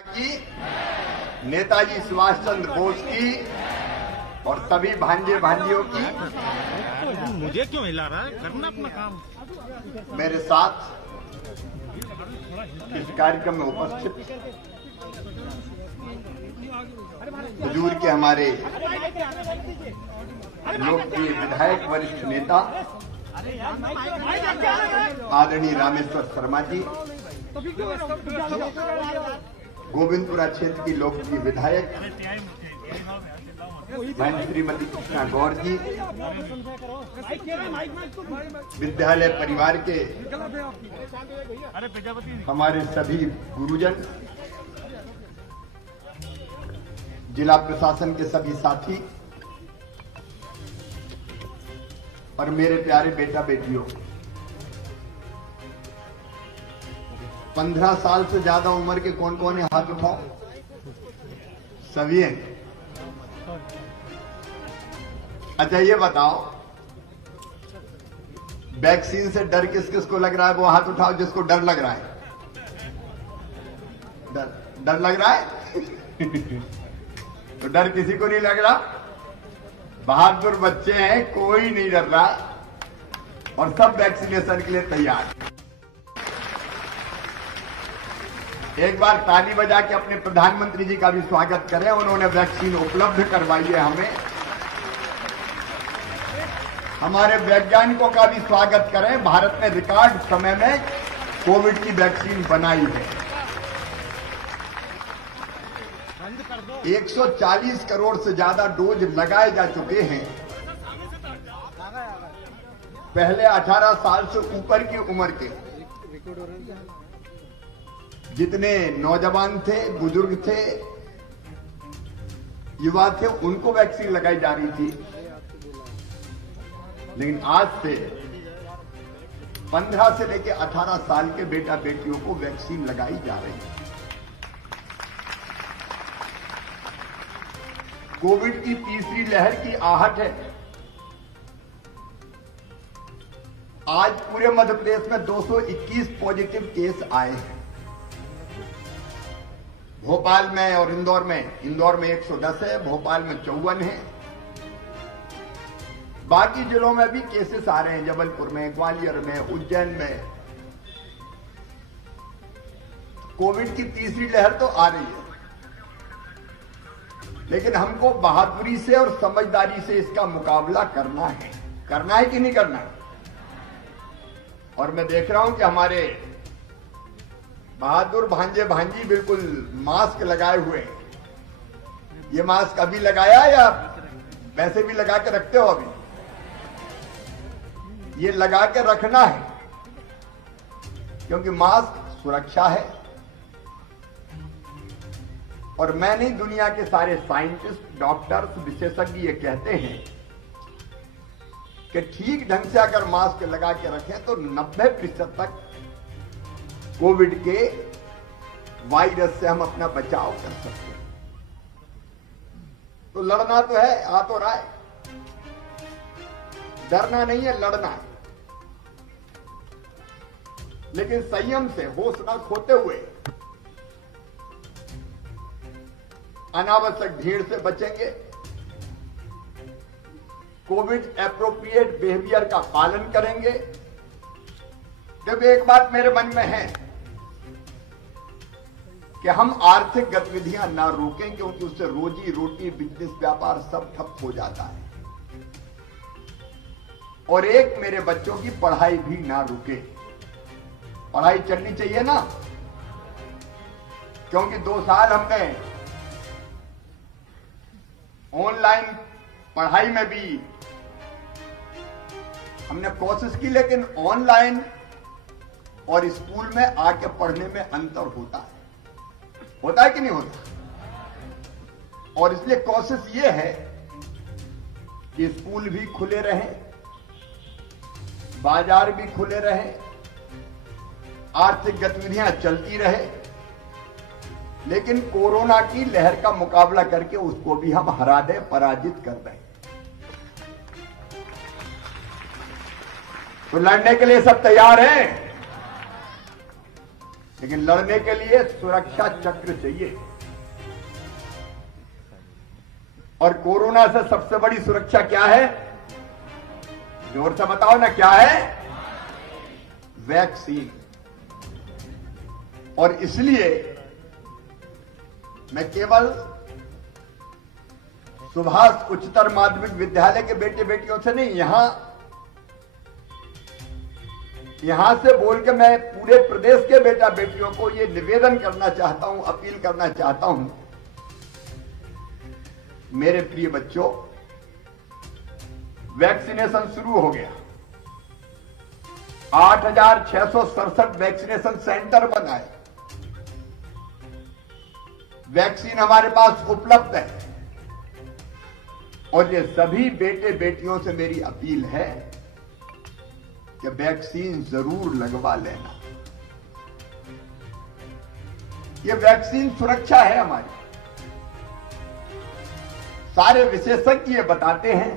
की, नेताजी सुभाष चंद्र बोस की और सभी भांजे भांजियों की। मुझे क्यों हिला रहा है? करना अपना काम। मेरे साथ इस कार्यक्रम में उपस्थित हुजूर के हमारे लोकप्रिय विधायक वरिष्ठ नेता आदरणीय रामेश्वर शर्मा जी, गोविंदपुरा क्षेत्र की लोकप्रिय विधायक श्रीमती कृष्णा गौर जी, विद्यालय परिवार के हमारे सभी गुरुजन, जिला प्रशासन के सभी साथी और मेरे प्यारे बेटा बेटियों, 15 साल से ज्यादा उम्र के कौन कौन है? हाथ उठाओ। सभी हैं। अच्छा ये बताओ, वैक्सीन से डर किस किस को लग रहा है? वो हाथ उठाओ जिसको डर लग रहा है। डर लग रहा है? तो डर किसी को नहीं लग रहा। बहादुर बच्चे हैं, कोई नहीं डर रहा और सब वैक्सीनेशन के लिए तैयार। एक बार ताली बजा के अपने प्रधानमंत्री जी का भी स्वागत करें। उन्होंने वैक्सीन उपलब्ध करवाई है हमें। हमारे वैज्ञानिकों का भी स्वागत करें। भारत ने रिकॉर्ड समय में कोविड की वैक्सीन बनाई है। 140 करोड़ से ज्यादा डोज लगाए जा चुके हैं। पहले 18 साल से ऊपर की उम्र के जितने नौजवान थे, बुजुर्ग थे, युवा थे, उनको वैक्सीन लगाई जा रही थी। लेकिन आज से 15 से लेकर 18 साल के बेटा बेटियों को वैक्सीन लगाई जा रही है। कोविड की तीसरी लहर की आहट है। आज पूरे मध्य प्रदेश में 221 पॉजिटिव केस आए हैं। भोपाल में और इंदौर में 110 है, भोपाल में 54 है। बाकी जिलों में भी केसेस आ रहे हैं, जबलपुर में, ग्वालियर में, उज्जैन में। कोविड की तीसरी लहर तो आ रही है, लेकिन हमको बहादुरी से और समझदारी से इसका मुकाबला करना है कि नहीं करना है। और मैं देख रहा हूं कि हमारे बहादुर भांजे भांजी बिल्कुल मास्क लगाए हुए हैं। ये मास्क अभी लगाया या वैसे भी लगा के रखते हो? अभी ये लगा के रखना है, क्योंकि मास्क सुरक्षा है। और मैं नहीं, दुनिया के सारे साइंटिस्ट, डॉक्टर्स, विशेषज्ञ ये कहते हैं कि ठीक ढंग से अगर मास्क लगा के रखें तो 90% तक कोविड के वायरस से हम अपना बचाव कर सकते हैं। तो लड़ना तो है, आ तो रहा है। डरना नहीं है, लड़ना है। लेकिन संयम से, होश न खोते हुए, अनावश्यक भीड़ से बचेंगे। कोविड एप्रोप्रिएट बिहेवियर का पालन करेंगे। जब एक बात मेरे मन में है कि हम आर्थिक गतिविधियां ना रोकें, क्योंकि उससे रोजी रोटी, बिजनेस, व्यापार सब ठप हो जाता है। और एक, मेरे बच्चों की पढ़ाई भी ना रुके। पढ़ाई चलनी चाहिए ना, क्योंकि 2 साल हमने ऑनलाइन पढ़ाई में भी हमने कोशिश की, लेकिन ऑनलाइन और स्कूल में आके पढ़ने में अंतर होता है कि नहीं होता? और इसलिए कोशिश ये है कि स्कूल भी खुले रहें, बाजार भी खुले रहें, आर्थिक गतिविधियां चलती रहे, लेकिन कोरोना की लहर का मुकाबला करके उसको भी हम हरा दें, पराजित कर दें। तो लड़ने के लिए सब तैयार हैं। लेकिन लड़ने के लिए सुरक्षा चक्र चाहिए। और कोरोना से सबसे बड़ी सुरक्षा क्या है? जोर से बताओ ना, क्या है? वैक्सीन। और इसलिए मैं केवल सुभाष उच्चतर माध्यमिक विद्यालय के बेटे बेटियों से नहीं, यहां से बोल के मैं पूरे प्रदेश के बेटा बेटियों को ये निवेदन करना चाहता हूं, अपील करना चाहता हूं। मेरे प्रिय बच्चों, वैक्सीनेशन शुरू हो गया। 8,667 वैक्सीनेशन सेंटर बनाए। वैक्सीन हमारे पास उपलब्ध है। और ये सभी बेटे बेटियों से मेरी अपील है कि वैक्सीन जरूर लगवा लेना। ये वैक्सीन सुरक्षा है हमारी। सारे विशेषज्ञ बताते हैं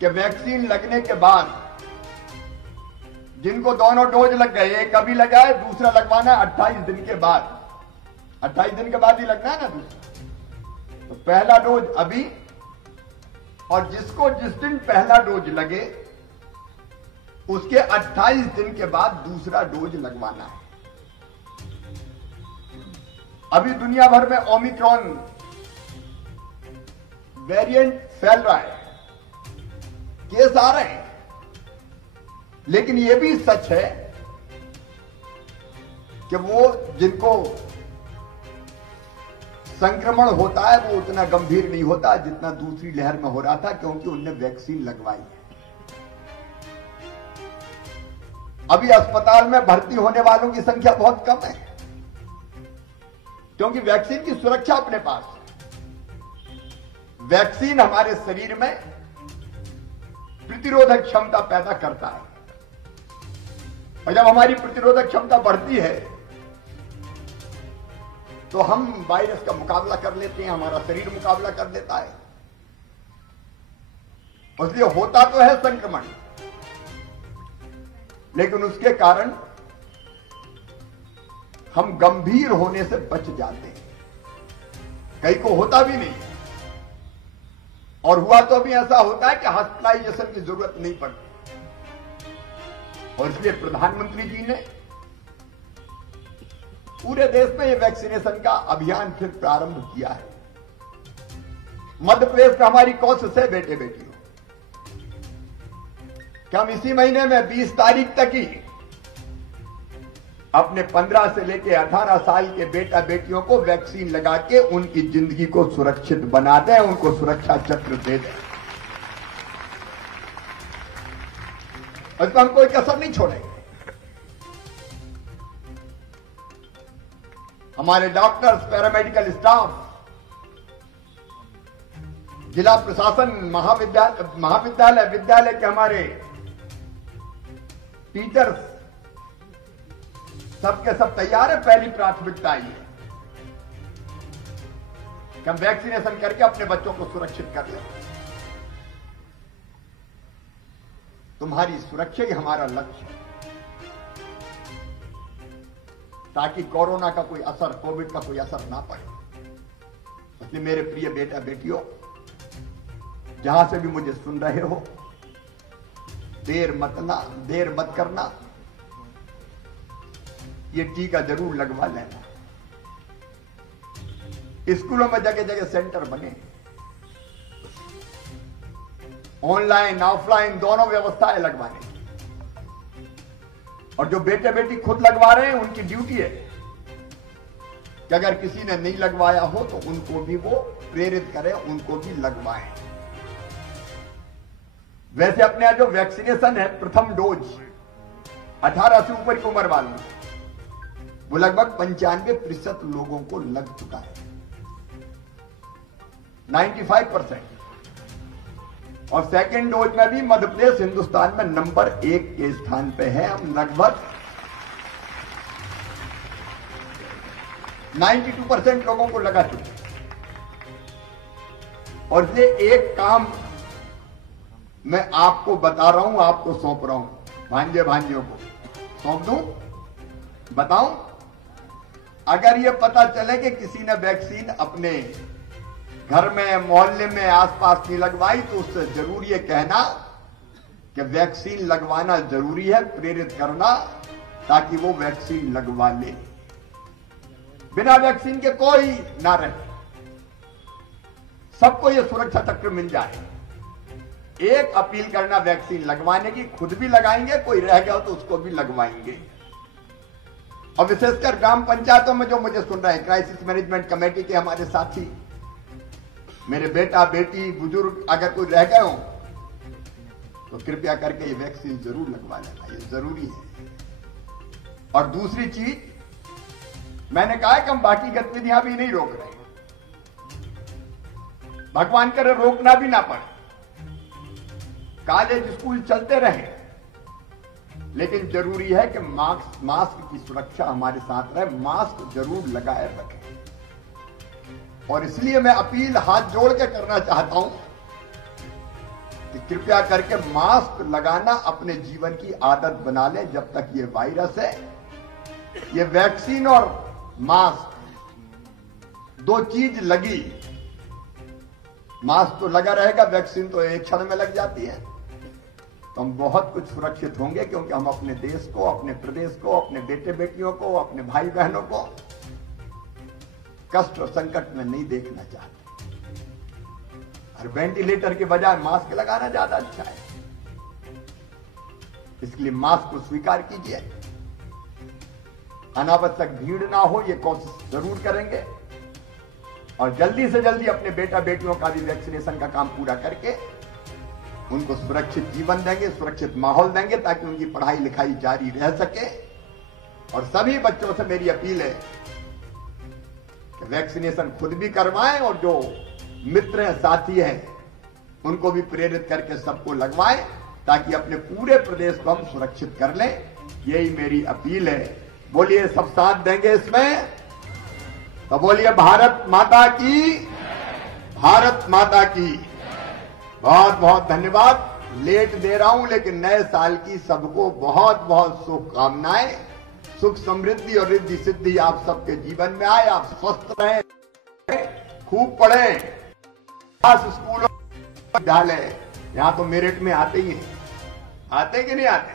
कि वैक्सीन लगने के बाद जिनको दोनों डोज लग गए, एक अभी लगा है, दूसरा लगवाना है 28 दिन के बाद। 28 दिन के बाद ही लगना है ना दूसरा। तो पहला डोज अभी, और जिसको जिस दिन पहला डोज लगे उसके 28 दिन के बाद दूसरा डोज लगवाना है। अभी दुनिया भर में ओमिक्रॉन वेरिएंट फैल रहा है, केस आ रहे हैं, लेकिन यह भी सच है कि वो जिनको संक्रमण होता है वो उतना गंभीर नहीं होता जितना दूसरी लहर में हो रहा था, क्योंकि उनने वैक्सीन लगवाई है। अभी अस्पताल में भर्ती होने वालों की संख्या बहुत कम है, क्योंकि वैक्सीन की सुरक्षा अपने पास है। वैक्सीन हमारे शरीर में प्रतिरोधक क्षमता पैदा करता है, और जब हमारी प्रतिरोधक क्षमता बढ़ती है तो हम वायरस का मुकाबला कर लेते हैं, हमारा शरीर मुकाबला कर लेता है। इसलिए होता तो है संक्रमण, लेकिन उसके कारण हम गंभीर होने से बच जाते हैं। कई को होता भी नहीं, और हुआ तो अभी ऐसा होता है कि हॉस्पिटलाइजेशन की जरूरत नहीं पड़ती। और इसलिए प्रधानमंत्री जी ने पूरे देश में ये वैक्सीनेशन का अभियान फिर प्रारंभ किया है। मध्य प्रदेश में हमारी कोशिश है बेटे बेटियों कि हम इसी महीने में 20 तारीख तक ही अपने 15 से लेकर 18 साल के बेटा बेटियों को वैक्सीन लगा के उनकी जिंदगी को सुरक्षित बना दें, उनको सुरक्षा चक्र दे दें। इस पर हम कोई कसर नहीं छोड़ेंगे। हमारे डॉक्टर्स, पैरामेडिकल स्टाफ, जिला प्रशासन, महाविद्यालय, विद्यालय के हमारे टीचर्स, सबके सब तैयार है। पहली प्राथमिकता ये है कि हम वैक्सीनेशन करके अपने बच्चों को सुरक्षित कर लें। तुम्हारी सुरक्षा ही हमारा लक्ष्य है, ताकि कोरोना का कोई असर, कोविड का कोई असर ना पड़े। इसलिए मेरे प्रिय बेटा बेटियों, जहां से भी मुझे सुन रहे हो, देर मत करना, ये टीका जरूर लगवा लेना। स्कूलों में जगह जगह सेंटर बने, ऑनलाइन ऑफलाइन दोनों व्यवस्थाएं लगवाने। और जो बेटे बेटी खुद लगवा रहे हैं उनकी ड्यूटी है कि अगर किसी ने नहीं लगवाया हो तो उनको भी वो प्रेरित करें, उनको भी लगवाएं। वैसे अपने यहाँ जो वैक्सीनेशन है, प्रथम डोज 18 से ऊपर की उम्र वालों, वो लगभग 95% लोगों को लग चुका है, 95%। और सेकेंड डोज में भी मध्य प्रदेश हिंदुस्तान में नंबर 1 के स्थान पे है। हम लगभग 92% लोगों को लगा चुके। और ये एक काम मैं आपको बता रहा हूं, आपको सौंप रहा हूं, भांजे भांजियों को सौंप दूं। बताऊं, अगर ये पता चले कि किसी ने वैक्सीन अपने घर में, मोहल्ले में, आसपास नहीं लगवाई, तो उससे जरूर ये कहना कि वैक्सीन लगवाना जरूरी है, प्रेरित करना ताकि वो वैक्सीन लगवा ले। बिना वैक्सीन के कोई ना रहे, सबको ये सुरक्षा चक्र मिल जाए। एक अपील करना वैक्सीन लगवाने की, खुद भी लगाएंगे, कोई रह गया हो तो उसको भी लगवाएंगे। और विशेषकर ग्राम पंचायतों में जो मुझे सुन रहे हैं, क्राइसिस मैनेजमेंट कमेटी के हमारे साथी, मेरे बेटा बेटी बुजुर्ग अगर कोई रह गए हो तो कृपया करके ये वैक्सीन जरूर लगवा लेना, ये जरूरी है। और दूसरी चीज मैंने कहा है कि हम बाकी गतिविधियां भी नहीं रोक रहे, भगवान करे रोकना भी ना पड़े, कॉलेज स्कूल चलते रहे, लेकिन जरूरी है कि मास्क की सुरक्षा हमारे साथ रहे, मास्क जरूर लगाए रखें। और इसलिए मैं अपील हाथ जोड़ के करना चाहता हूं कि कृपया करके मास्क लगाना अपने जीवन की आदत बना लें जब तक ये वायरस है। ये वैक्सीन और मास्क दो चीज लगी, मास्क तो लगा रहेगा, वैक्सीन तो एक क्षण में लग जाती है, तो हम बहुत कुछ सुरक्षित होंगे, क्योंकि हम अपने देश को, अपने प्रदेश को, अपने बेटे बेटियों को, अपने भाई बहनों को कष्ट और संकट में नहीं देखना चाहते। और वेंटिलेटर के बजाय मास्क लगाना ज्यादा अच्छा है, इसलिए मास्क को स्वीकार कीजिए। अनावश्यक भीड़ ना हो, ये कोशिश जरूर करेंगे। और जल्दी से जल्दी अपने बेटा बेटियों का भी वैक्सीनेशन का काम पूरा करके उनको सुरक्षित जीवन देंगे, सुरक्षित माहौल देंगे, ताकि उनकी पढ़ाई लिखाई जारी रह सके। और सभी बच्चों से मेरी अपील है कि वैक्सीनेशन खुद भी करवाएं, और जो मित्र हैं, साथी हैं, उनको भी प्रेरित करके सबको लगवाएं, ताकि अपने पूरे प्रदेश को हम सुरक्षित कर लें। यही मेरी अपील है। बोलिए, सब साथ देंगे इसमें? तो बोलिए, भारत माता की, भारत माता की। बहुत बहुत धन्यवाद। लेट दे रहा हूं, लेकिन नए साल की सबको बहुत बहुत शुभकामनाएं। सुख समृद्धि और रिद्धि सिद्धि आप सबके जीवन में आए। आप स्वस्थ रहें, खूब पढ़ें, स्कूलों, विद्यालय, यहां तो मेरिट में आते ही हैं, आते कि नहीं आते?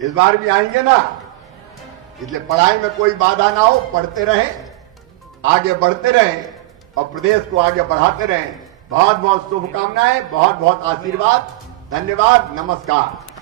इस बार भी आएंगे ना, इसलिए पढ़ाई में कोई बाधा ना हो, पढ़ते रहें, आगे बढ़ते रहें और प्रदेश को आगे बढ़ाते रहें। बहुत बहुत शुभकामनाएं, बहुत बहुत आशीर्वाद। धन्यवाद, नमस्कार।